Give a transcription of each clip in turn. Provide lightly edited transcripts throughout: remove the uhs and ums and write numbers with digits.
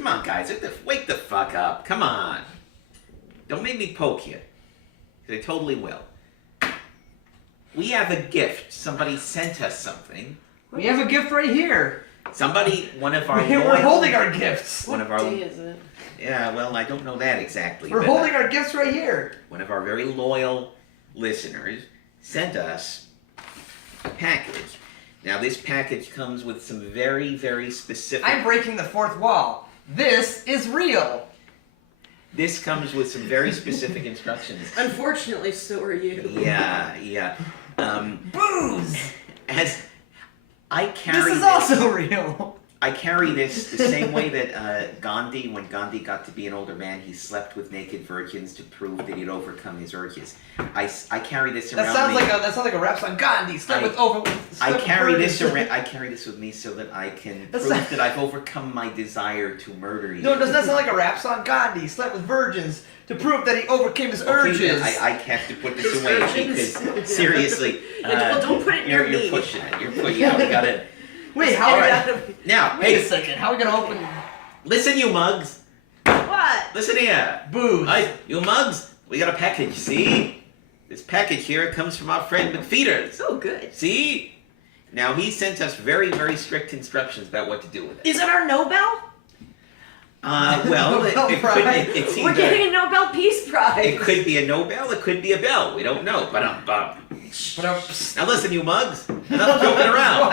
Come on, guys. Wake the fuck up. Come on. Don't make me poke you. Because I totally will. We have a gift. Somebody sent us something. We have a gift right here. One of our We're holding our gifts. What day is it? Yeah, well, I don't know that exactly. We're holding our gifts right here. One of our very loyal listeners sent us a package. Now, this package comes with some very, very specific... I'm breaking the fourth wall. This is real. This comes with some very specific instructions. Unfortunately, so are you. Yeah. Booze! As I carry this is also real. I carry this the same way that Gandhi, when Gandhi got to be an older man, he slept with naked virgins to prove that he'd overcome his urges. I carry this around. That sounds like a rap song. Gandhi slept with I carry this with me so that I can prove that I've overcome my desire to murder you. No, doesn't that sound like a rap song? Gandhi slept with virgins to prove that he overcame his urges. I have to put this away because seriously, don't put it near me. You're pushing it. Yeah, we got it. Wait, how are now? Wait a second. How are we gonna open? Listen, you mugs. What? Listen here. Booze. Hi, you mugs. We got a package. See, this package here comes from our friend McFeeters. Oh, good. See, now he sent us very, very strict instructions about what to do with it. Is it our Nobel? Well, it's either, we're getting a Nobel Peace Prize. It could be a Nobel. It could be a bell. We don't know. But now listen, you mugs. Enough joking around.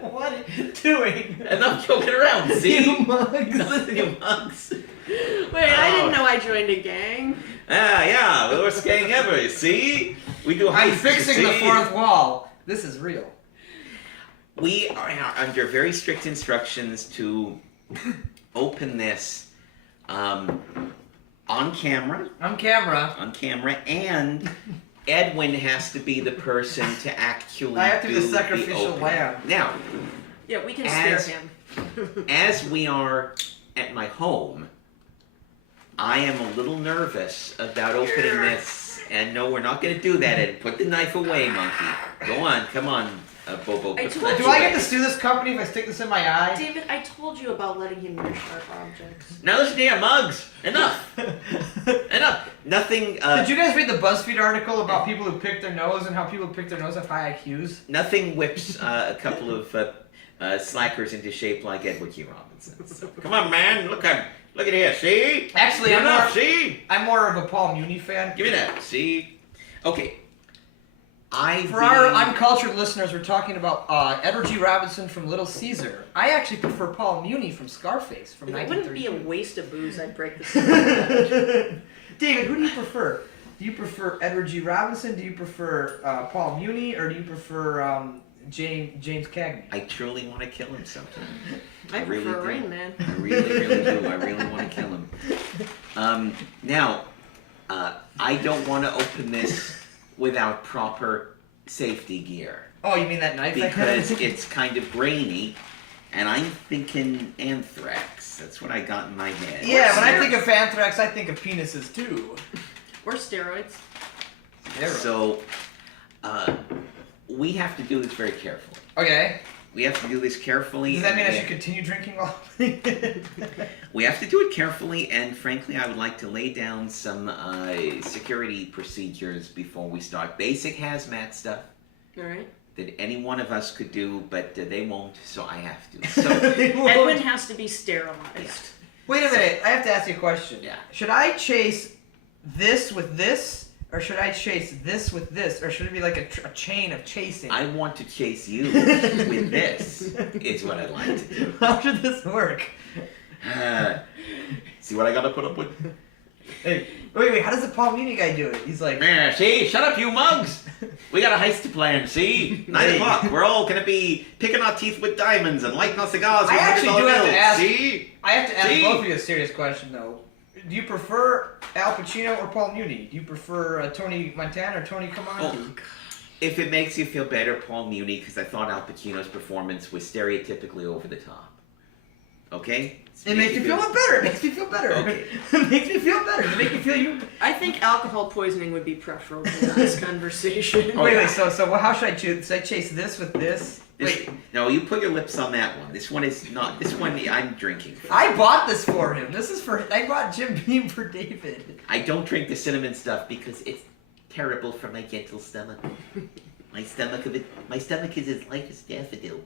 What are you doing? Enough joking around. See, you mugs. Listen, you mugs. Wait, I didn't know I joined a gang. Yeah, the worst gang ever. You see, we do heists. I'm fixing the fourth wall. This is real. We are under very strict instructions to open this on camera. On camera. On camera, and Edwin has to be the person to actually. I have to be the sacrificial lamb. Now. Yeah, we can spare him. As we are at my home, I am a little nervous about opening this. And no, we're not going to do that. Ed. Put the knife away, monkey. Go on, come on. Bobo, do I get to sue this company if I stick this in my eye? David, I told you about letting him near sharp objects. Now listen here, mugs. Enough. Enough. Nothing. Did you guys read the BuzzFeed article about people who pick their nose and how people who pick their nose have high IQs? Nothing whips a couple of slackers into shape like Edward G. Robinson. So, come on, man. Look at here. See? Actually, I'm more of a Paul Muni fan. Give me that. See? Okay. For our uncultured listeners, we're talking about Edward G. Robinson from Little Caesar. I actually prefer Paul Muni from Scarface from 1932. It wouldn't be a waste of booze. I'd break this. David, who do you prefer? Do you prefer Edward G. Robinson? Do you prefer Paul Muni? Or do you prefer James Cagney? I truly want to kill him sometime. I prefer Rain Man. I really, really do. I really want to kill him. Now, I don't want to open this without proper safety gear. Oh, you mean that knife? Because it's kind of grainy, and I'm thinking anthrax. That's what I got in my head. Yeah, when I think of anthrax, I think of penises too. Or steroids. So, we have to do this very carefully. Okay. We have to do this carefully. Does that mean I should continue drinking while We have to do it carefully, and frankly, I would like to lay down some security procedures before we start. Basic hazmat stuff. All right. That any one of us could do, but they won't, so I have to. So Edwin has to be sterilized. Yeah. Wait a minute, I have to ask you a question. Yeah. Should I chase this with this? Or should I chase this with this? Or should it be like a chain of chasing? I want to chase you with this, is what I'd like to do. How should this work? See what I gotta put up with? Hey, wait, how does the Paul Muni guy do it? He's like... See, shut up, you mugs! We got a heist to plan, see? 9 o'clock, we're all gonna be picking our teeth with diamonds and lighting our cigars with I actually do have to ask... See? I have to ask both of you a serious question, though. Do you prefer Al Pacino or Paul Muni? Do you prefer Tony Montana or Tony Comanche? Oh, if it makes you feel better, Paul Muni, because I thought Al Pacino's performance was stereotypically over the top. Okay? It makes me feel better. It makes me feel better. Okay. It makes me feel better. It makes me feel you. I think alcohol poisoning would be preferable in this conversation. Wait. So how should I choose? Should I chase this with this? No, you put your lips on that one. This one is not. This one I'm drinking. I bought this for him. I bought Jim Beam for David. I don't drink the cinnamon stuff because it's terrible for my gentle stomach. My stomach is as light as daffodil,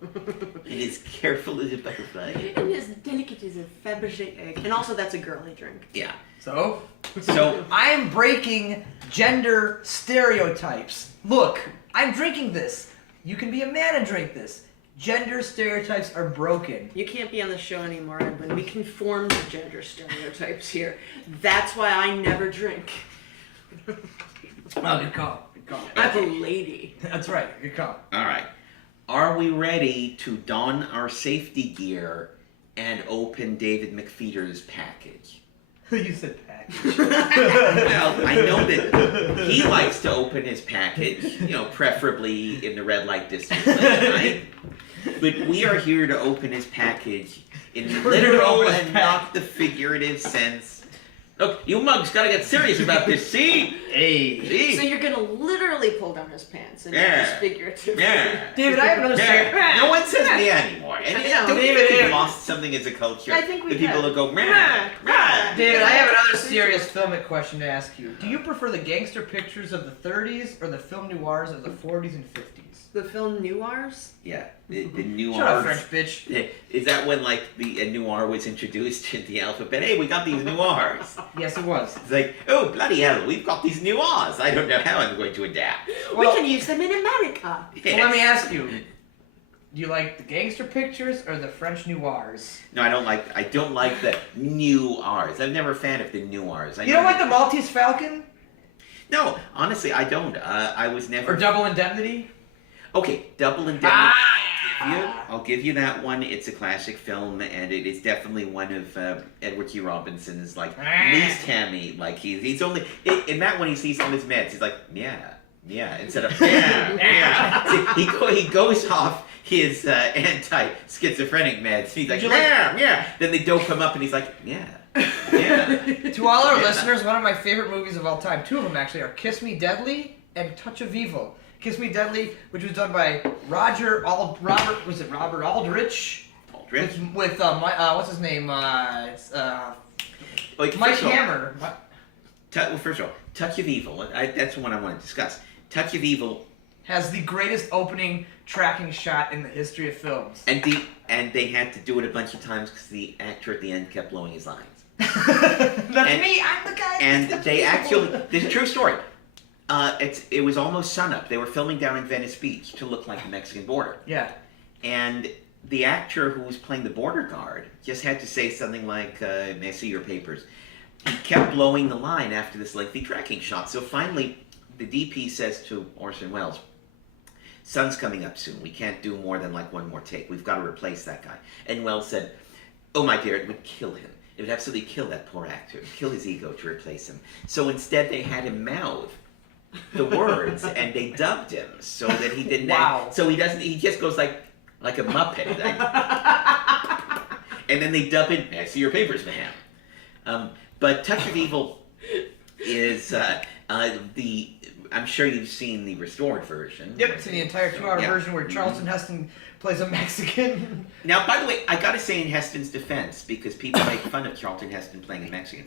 and as careful as a butterfly. And as delicate as a Fabergé egg. And also, that's a girly drink. Yeah. So So I'm breaking gender stereotypes. Look, I'm drinking this. You can be a man and drink this. Gender stereotypes are broken. You can't be on the show anymore, Edwin. We conform to gender stereotypes here. That's why I never drink. Oh, good call. Good call. I'm a lady. That's right. Good call. all right, are we ready to don our safety gear and open David McFeeder's package? You said package. Well, I know that he likes to open his package, preferably in the red light district late at night. But we are here to open his package in the We're here to literal open his and not the figurative sense. Look, you mugs gotta get serious about this, see? Hey. See? So you're gonna literally pull down his pants and Yeah. not just figuratively. Yeah. David, I have another stereotype. Yeah. No one says me anymore. And I know. don't you David, think we've David. lost something as a culture? I think we The people have. that go, meh, Meh, meh. David, I have another serious filmic question to ask you. Do you prefer the gangster pictures of the 30s or the film noirs of the 40s and 50s? The film Noirs? Yeah, the noirs. Shut up, French bitch. Is that when the noir was introduced in the alphabet? Hey, we got these noirs. Yes, it was. It's like, oh bloody hell, we've got these noirs. I don't know how I'm going to adapt. Well- we can use them in America. Well, let me ask you. Do you like the gangster pictures or the French noirs? No, I don't like the noirs. I'm never a fan of the noirs. You don't like the Maltese Falcon? No, honestly, I don't. I was never. Or Double Indemnity? Okay, Double Indemnity. I'll give you that one. It's a classic film, and it is definitely one of Edward G. Robinson's least hammy. He's only in that one. He sees on his meds. He's like, yeah, instead of yeah. See, he goes off his anti-schizophrenic meds. He's like, yeah. Then they dope him up, and he's like, yeah. To all our listeners, one of my favorite movies of all time, two of them actually, are Kiss Me Deadly and Touch of Evil. Kiss Me Deadly, which was done by Robert Aldrich? Aldrich? With what's his name? Mike Hammer. Well, first of all, Touch of Evil. That's the one I want to discuss. Touch of Evil Has the greatest opening tracking shot in the history of films. and they had to do it a bunch of times because the actor at the end kept blowing his lines. That's me. I'm the guy. And they actually, this is a true story. It was almost sunup. They were filming down in Venice Beach to look like the Mexican border. Yeah. And the actor who was playing the border guard just had to say something like, may I see your papers? He kept blowing the line after this lengthy tracking shot. So finally, the DP says to Orson Welles, sun's coming up soon. We can't do more than one more take. We've got to replace that guy. And Welles said, oh my dear, it would kill him. It would absolutely kill that poor actor. It would kill his ego to replace him. So instead they had him mouth the words and they dubbed him so that he didn't so he just goes like a Muppet. And then they dub in, may I see your papers, ma'am? But Touch of Evil is I'm sure you've seen the restored version. Yep, it's the entire 2-hour version where Charlton Heston plays a Mexican. Now, by the way, I gotta say in Heston's defense, because people make fun of Charlton Heston playing a Mexican,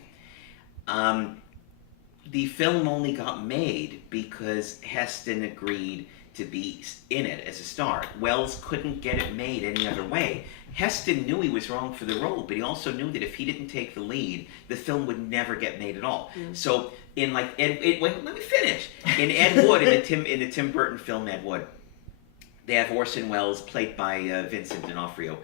the film only got made because Heston agreed to be in it as a star. Wells couldn't get it made any other way. Heston knew he was wrong for the role, but he also knew that if he didn't take the lead, the film would never get made at all. So in let me finish. In Ed Wood, in the Tim Burton film Ed Wood, they have Orson Welles, played by Vincent D'Onofrio,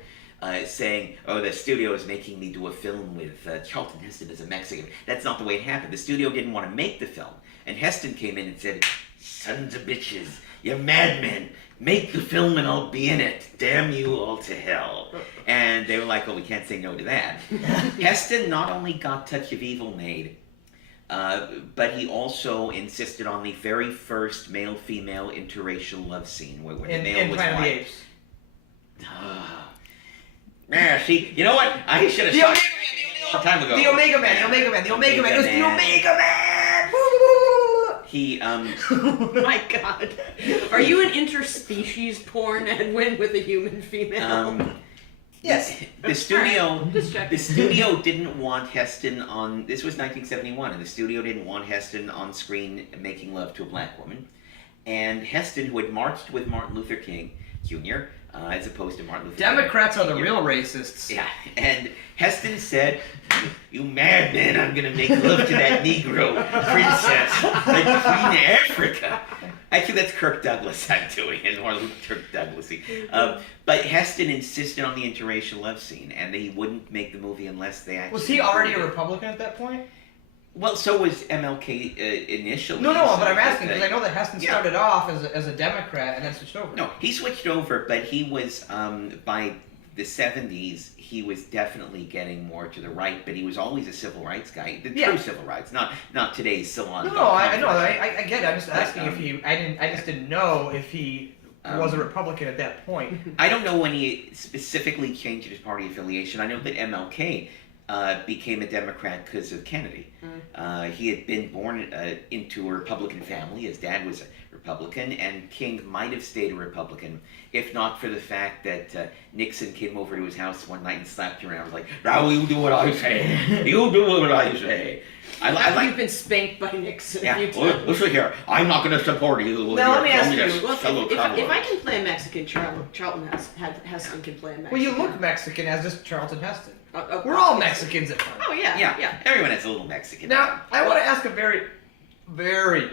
saying, oh, the studio is making me do a film with Charlton Heston as a Mexican. That's not the way it happened. The studio didn't want to make the film. And Heston came in and said, sons of bitches, you madmen, make the film and I'll be in it. Damn you all to hell. And they were like, oh, we can't say no to that. Heston not only got Touch of Evil made, but he also insisted on the very first male-female interracial love scene where the male was Planet of the white. Apes. Yeah, see, you know what? I should have shot a long time ago. The Omega Man. It's the Omega Man. Woo! He My God. Are you an interspecies porn, Edwin, with a human female? Yes. The studio. Just checking. The studio didn't want Heston on. This was 1971, and the studio didn't want Heston on screen making love to a black woman. And Heston, who had marched with Martin Luther King Jr., as opposed to Martin Luther Democrats King are the Jr. real racists. Yeah, and Heston said, "You madman! I'm gonna make love to that Negro princess, like Queen Africa." Actually, that's Kirk Douglas I'm doing, and more Kirk Douglasy. But Heston insisted on the interracial love scene, and he wouldn't make the movie unless they actually. Was he already a included it. Republican at that point? Well, so was MLK initially. No, so but I'm asking that- because I know that Heston Yeah. started off as a Democrat and then switched over. No, he switched over, but he was by the 70s. He was definitely getting more to the right, but he was always a civil rights guy. The Yeah. true civil rights, not today's Salon. No, I know. I get it. I'm just But, asking if he. I just didn't know if he was a Republican at that point. I don't know when he specifically changed his party affiliation. I know that MLK became a Democrat because of Kennedy. He had been born into a Republican family. His dad was a Republican, and King might have stayed a Republican if not for the fact that Nixon came over to his house one night and slapped him around. Was like, "Now you do what I say. You do what I say." You've been spanked by Nixon. Yeah. a few Well, times. listen here. I'm not going to support you. Now, let me ask you, Well, fellow if I traveler. can play a Mexican, Charlton Heston can play a Mexican. Well, you look Mexican as just Charlton Heston. Oh, We're all Mexicans at heart. Oh yeah, Yeah. Everyone has a little Mexican. Now, I want to ask a very, very,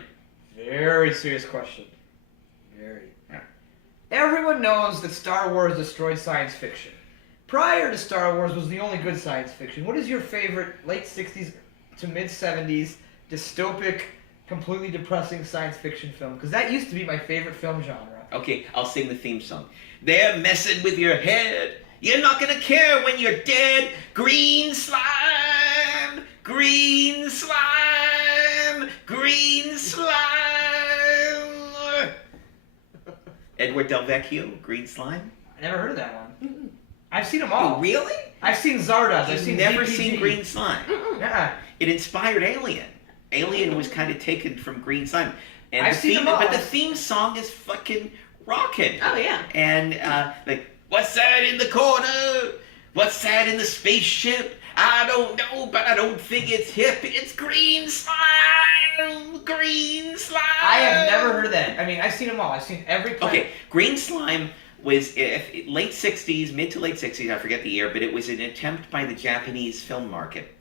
very serious question. Very. Yeah. Everyone knows that Star Wars destroyed science fiction. Prior to Star Wars was the only good science fiction. What is your favorite late 60s to mid 70s dystopic, completely depressing science fiction film? Because that used to be my favorite film genre. Okay, I'll sing the theme song. They're messing with your head. You're not gonna care when you're dead. Green slime, green slime, green slime. Edward Del Vecchio, Green Slime. I never heard of that one. I've seen them all. Oh, really? I've seen Zardoz. I've You've seen never ZPG. seen Green Slime. Yeah. It inspired Alien. Alien was kind of taken from Green Slime. And I've the seen theme, them all. But the theme song is fucking rocking. Oh yeah. And like, what's that in the corner? What's that in the spaceship? I don't know, but I don't think it's hip. It's green slime. Green slime. I have never heard of that. I mean, I've seen them all. I've seen every. Okay, green slime was late 60s, mid to late 60s, I forget the year, but it was an attempt by the Japanese film market,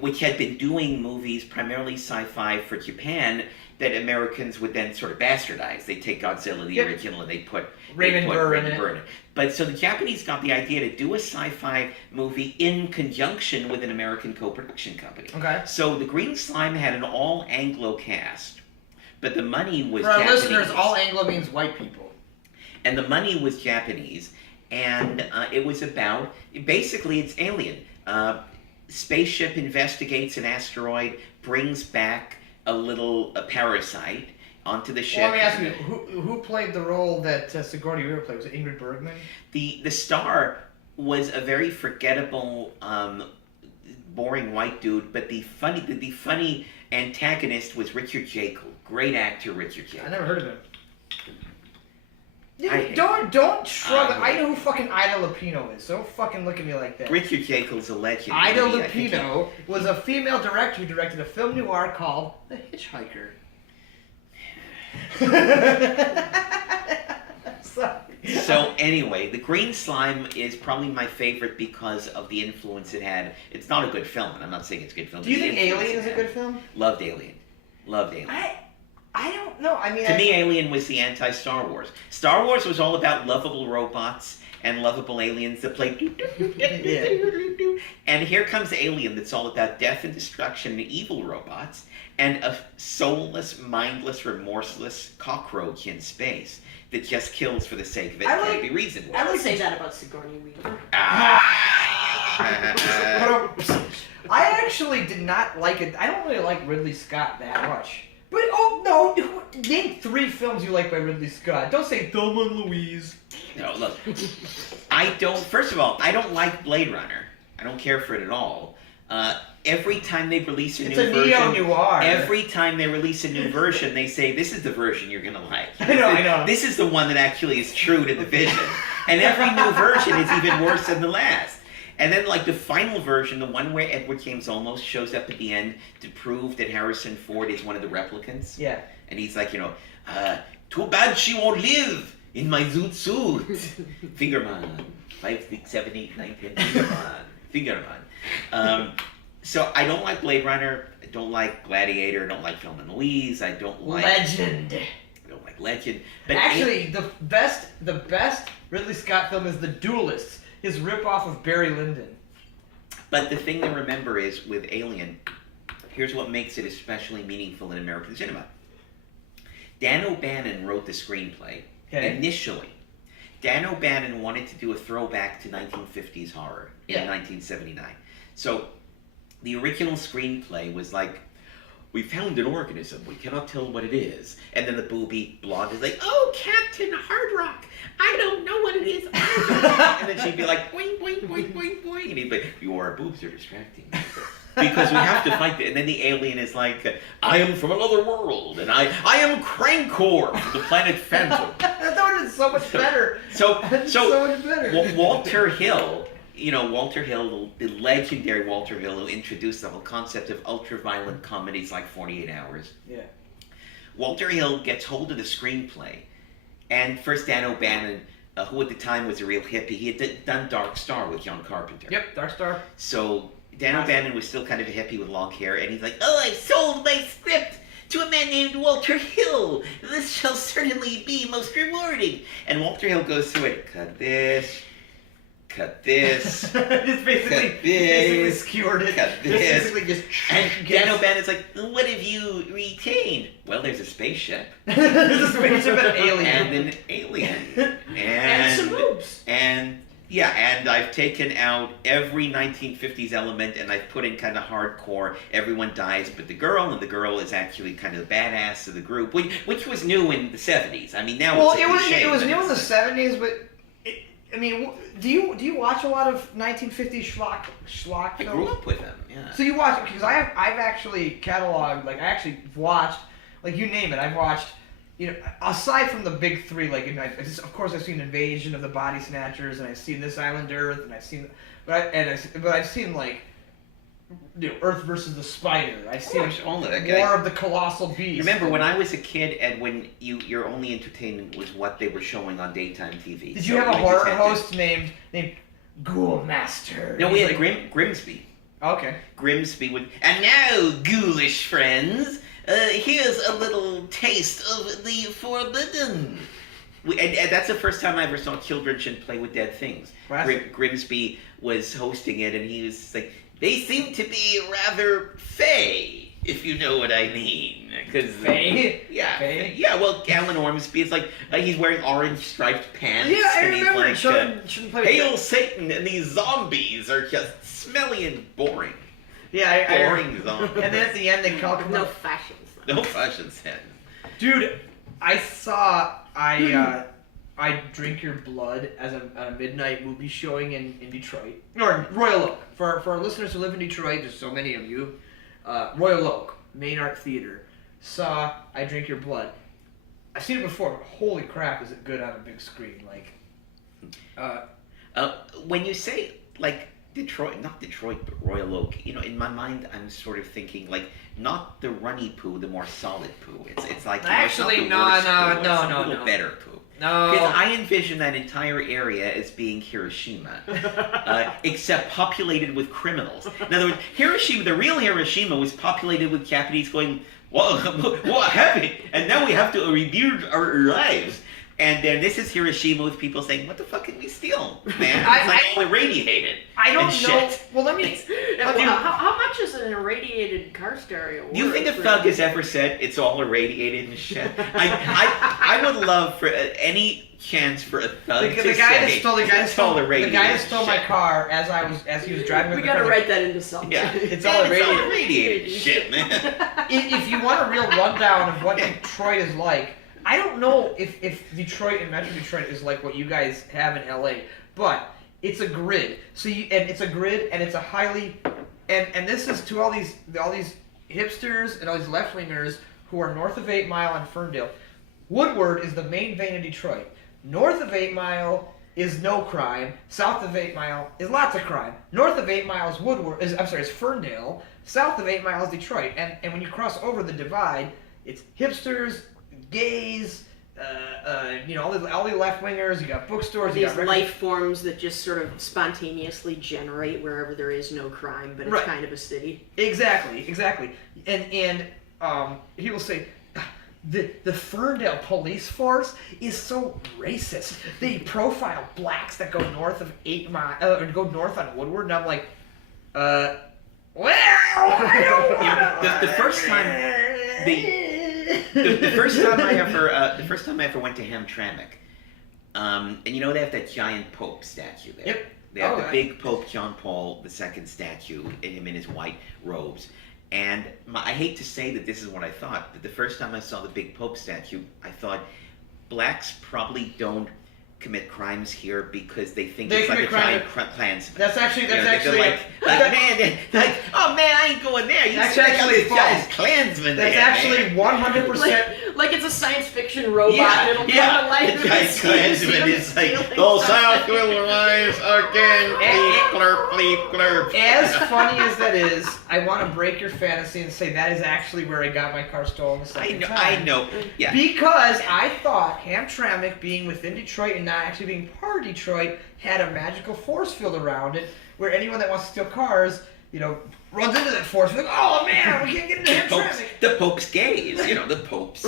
which had been doing movies, primarily sci-fi for Japan, that Americans would then sort of bastardize. They'd take Godzilla, the original, and they'd put Raymond Burr in it. But so the Japanese got the idea to do a sci-fi movie in conjunction with an American co-production company. Okay. So the Green Slime had an all-Anglo cast, but the money was For our Japanese. listeners, all Anglo means white people. And the money was Japanese, and it was about, basically it's Alien. Spaceship investigates an asteroid, brings back a parasite onto the ship. Well, let me ask you, who played the role that Sigourney Weaver played? Was it Ingrid Bergman? The star was a very forgettable, boring white dude, but the funny antagonist was Richard Jekyll. Great actor, Richard I Jekyll. never heard of him. I hate Don't shrug. I I know who fucking Ida Lupino is. Don't fucking look at me like that. Richard Jekyll's a legend. Ida Really, I think Lupino was a female director who directed a film noir called The Hitchhiker. Sorry. So anyway, the Green Slime is probably my favorite because of the influence it had. It's not a good film, and I'm not saying it's a good film. Do you but the think influence Alien it is a had. good film? Loved Alien. Loved Alien. I don't know. I mean, To me, Alien was the anti-Star Wars. Star Wars was all about lovable robots and lovable aliens that play do-do-do-do-do-do-do-do. And here comes Alien that's all about death and destruction and evil robots and a soulless, mindless, remorseless cockroach in space that just kills for the sake of it. I Can't like- be reasoned with. I would say that about Sigourney Weaver. I actually did not like it. I don't really like Ridley Scott that much. But oh no, name 3 films you like by Ridley Scott. Don't say Thelma and Louise. No, look. First of all, I don't like Blade Runner. I don't care for it at all. Every time they release a It's new a version, neo-noir. every time they release a new version, they say this is the version you're gonna like. I know. This is the one that actually is true to the vision, and every new version is even worse than the last. And then, like the final version, the one where Edward James almost shows up at the end to prove that Harrison Ford is one of the replicants. Yeah. And he's like, too bad she won't live in my zoot suit. Fingerman. 5, 6, 7, 8, 9, 10. Fingerman. So I don't like Blade Runner. I don't like Gladiator. I don't like Thelma and Louise. I don't like Legend. I don't like Legend. But Actually, the best Ridley Scott film is The Duelists, his ripoff of Barry Lyndon. But the thing to remember is with Alien, here's what makes it especially meaningful in American cinema. Dan O'Bannon wrote the screenplay initially. Dan O'Bannon wanted to do a throwback to 1950s horror in 1979. So the original screenplay was like, we found an organism, we cannot tell what it is. And then the booby blonde is like, oh, Captain Hard Rock, I don't know what it is. And then she'd be like, boing, boing, boing, boing, boing. And he'd be like, your boobs are distracting me. Because we have to fight it. And then the alien is like, I am from another world, and I am Crankor from the planet Phantom. That would have been so much better. So much better. Walter Hill, the legendary Walter Hill, who introduced the whole concept of ultra-violent comedies like 48 Hours. Yeah. Walter Hill gets hold of the screenplay, and first Dan O'Bannon, who at the time was a real hippie, he had done Dark Star with John Carpenter. Yep, Dark Star. So Dan O'Bannon was still kind of a hippie with long hair, and he's like, oh, I've sold my script to a man named Walter Hill. This shall certainly be most rewarding. And Walter Hill goes through it. Cut this. Just basically skewered it. Cut this. Basically just And Dan O'Bannon's like, what have you retained? Well, there's a spaceship. There's a spaceship and an alien. And an alien. And some boobs. And I've taken out every 1950s element, and I've put in kind of hardcore, everyone dies but the girl, and the girl is actually kind of the badass of the group, which was new in the 70s. I mean, now it's a cliche, it was new in the it's- 70s, but do you watch a lot of 1950s schlock I films? grew up with them, yeah. So you watch, because I've actually cataloged, like I actually watched, like you name it, I've watched, aside from the big three, like of course I've seen Invasion of the Body Snatchers, and I've seen This Island Earth, and I've seen, but I've seen like, Earth versus the Spider. I've seen all of that. War of the Colossal Beast. Remember, when I was a kid, Edwin, your only entertainment was what they were showing on daytime TV. Did you have a horror host named Ghoul Master? No, we had Grimsby. Okay. Grimsby would, and now, ghoulish friends, here's a little taste of the forbidden. And that's the first time I ever saw Children Should Play with Dead Things. Grimsby was hosting it, and he was like, they seem to be rather fey, if you know what I mean. Fey? Yeah. Fey? Yeah, well, Alan Ormsby is like he's wearing orange striped pants. Yeah, I and he's remember. like, Shouldn't play with Hail Dead. Satan, and these zombies are just smelly and boring. Yeah, Boring zombies. And then at the end they call No fashion sense. No fashion sense. Dude, I saw I Drink Your Blood as a midnight movie showing in Detroit. Or Royal Oak. For our listeners who live in Detroit, there's so many of you. Royal Oak, Main Art Theater. Saw I Drink Your Blood. I've seen it before, but holy crap, is it good on a big screen. When you say, like, Detroit, not Detroit, but Royal Oak, in my mind, I'm sort of thinking, like, not the runny poo, the more solid poo. It's like, Actually, it's not the worst poo, no, it's a little better poo. No. Because I envision that entire area as being Hiroshima, except populated with criminals. In other words, Hiroshima, the real Hiroshima, was populated with Japanese going, what happened? And now we have to rebuild our lives. And then this is Hiroshima with people saying, what the fuck did we steal, man? It's like all irradiated. I don't and know. Shit. Well, let me. How much is an irradiated car stereo worth? Do you think a thug has ever said it's all irradiated and shit? I would love for any chance for a thug to say it's all irradiated. The guy that stole my car as he was driving. We gotta write that into something. Yeah, it's all irradiated. Irradiated shit, man. If you want a real rundown of what Detroit is like, I don't know if Detroit and Metro Detroit is like what you guys have in LA, but it's a grid. It's a grid, and it's a highly and this is to all these hipsters and all these left wingers who are north of 8 Mile and Ferndale. Woodward is the main vein of Detroit. North of 8 Mile is no crime. South of 8 Mile is lots of crime. North of 8 Mile is is Ferndale. South of 8 Mile is Detroit. And when you cross over the divide, it's hipsters, gays, all the left wingers. You got bookstores. You These got life forms that just sort of spontaneously generate wherever there is no crime, but it's kind of a city. Exactly. And he will say, the Ferndale police force is so racist. They profile blacks that go north of 8 Mile, or go north on Woodward, and I'm like, well, I don't wanna... the first time the first time I ever went to Hamtramck, and they have that giant Pope statue there. Yep. They have the big Pope John Paul II statue, him in his white robes. And I hate to say that this is what I thought, but the first time I saw the big Pope statue, I thought blacks probably don't commit crimes here because they think it's like a giant Klansman. That's actually oh man, I ain't going there. That's actually a giant Klansman. That's actually 100%. Like it's a science fiction robot. Yeah, It'll come to life. The giant Klansman is like, the South will rise again. Bleep, bleep, bleep. As funny as that is, I want to break your fantasy and say that is actually where I got my car stolen the second time. I know. Yeah. Because I thought Hamtramck being within Detroit and not actually being part of Detroit had a magical force field around it where anyone that wants to steal cars, runs into that force field. Oh man, we can't get into Hamtramck. The Pope's gays, the Pope's.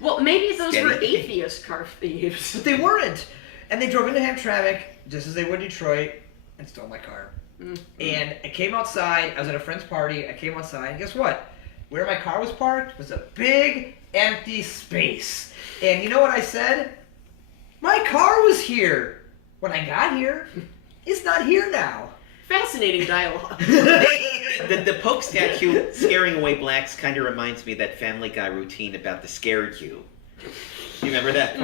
Well, maybe those were atheist car thieves. But they weren't. And they drove into Hamtramck just as they would Detroit and stole my car. Mm-hmm. And I came outside. I was at a friend's party. I came outside. And guess what? Where my car was parked was a big empty space. And you know what I said? My car was here when I got here. It's not here now. Fascinating dialogue. The Pope statue scaring away blacks kind of reminds me of that Family Guy routine about the scared Jew. You remember that?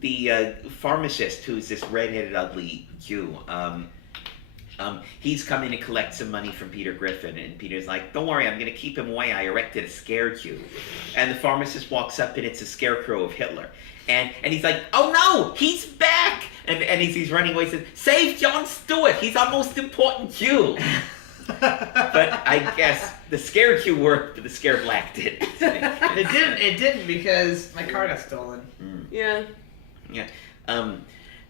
The pharmacist, who's this redheaded, ugly Jew, he's coming to collect some money from Peter Griffin, and Peter's like, don't worry, I'm going to keep him away. I erected a scared Jew. And the pharmacist walks up, and it's a scarecrow of Hitler. And he's like, oh no, he's back! And he's running away, says, save John Stewart, he's our most important Jew. But I guess the scared Jew worked, but the scared black didn't. It didn't because my car got stolen. Mm. Yeah. Yeah.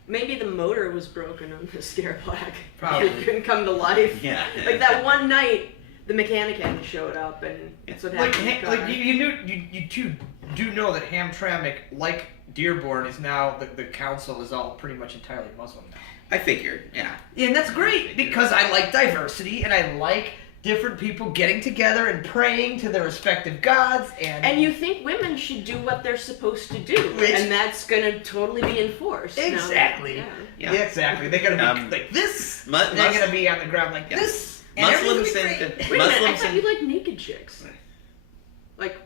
Maybe the motor was broken on the scare black. Probably. It couldn't come to life. Yeah. Like that one night, the mechanic hadn't showed up, and that's what happened. You two do know that Hamtramck, like Dearborn, is now the council is all pretty much entirely Muslim now. I figured, yeah. And that's great because I like diversity and I like different people getting together and praying to their respective gods and you think women should do what they're supposed to do, and that's gonna totally be enforced. Exactly. Yeah, exactly. They're gonna be like this. They're gonna be on the ground like this. And Muslims Wait a minute, I thought you like naked chicks. Like,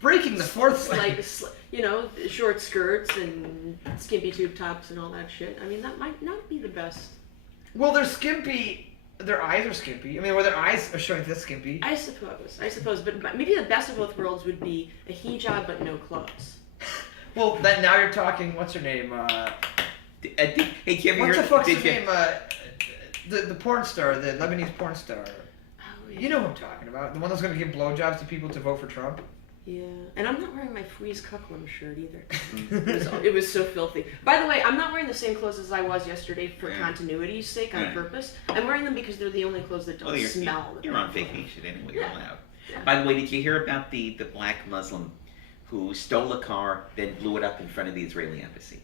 breaking the fourth like, short skirts and skimpy tube tops and all that shit. I mean, that might not be the best. Well, they're skimpy. Their eyes are skimpy. I mean, where their eyes are showing this skimpy. I suppose. But maybe the best of both worlds would be a hijab but no clothes. Well, then now you're talking. What's her name? Hey, Kim, what the fuck's her name? The porn star, the Lebanese porn star. Oh, yeah. You know who I'm talking about. The one that's going to give blowjobs to people to vote for Trump. Yeah, and I'm not wearing my Freeze Cucklum shirt either. It was so filthy. By the way, I'm not wearing the same clothes as I was yesterday for continuity's sake on purpose. I'm wearing them because they're the only clothes that don't smell. You're on vacation anyway, you're allowed. Yeah. By the way, did you hear about the black Muslim who stole a car, then blew it up in front of the Israeli embassy?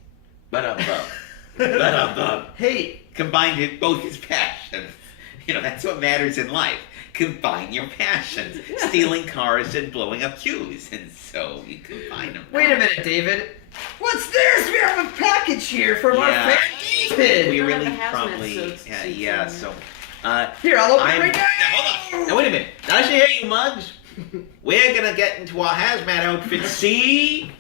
Hey! Combined both his passions. That's what matters in life. Combine your passions. Stealing cars and blowing up Jews. And so you combine them. Wait a minute, David. What's this? We have a package here from our friend David. We We really don't have hazmat probably... suits so... Here, I'll open it right now. Now, hold on. Now, wait a minute. Now, hear you, mugs. We're going to get into our hazmat outfit. See?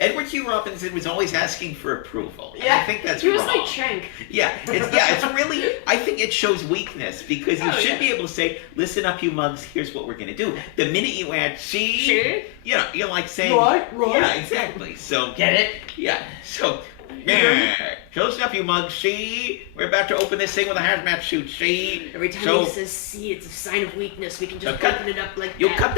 Edward Ricky Robinson was always asking for approval. And Yeah, I think that's he was wrong. like Cenk. It's really. I think it shows weakness because you should be able to say, "Listen up, you mugs. Here's what we're gonna do." The minute you add "she," you're like saying, Right. Yeah, exactly. So Get it? yeah, so. Yeah, listen up, you mugs. See, we're about to open this thing with a hazmat suit. See, Every time So- he says "see," it's a sign of weakness. We can just cut- open it up like you'll that. cut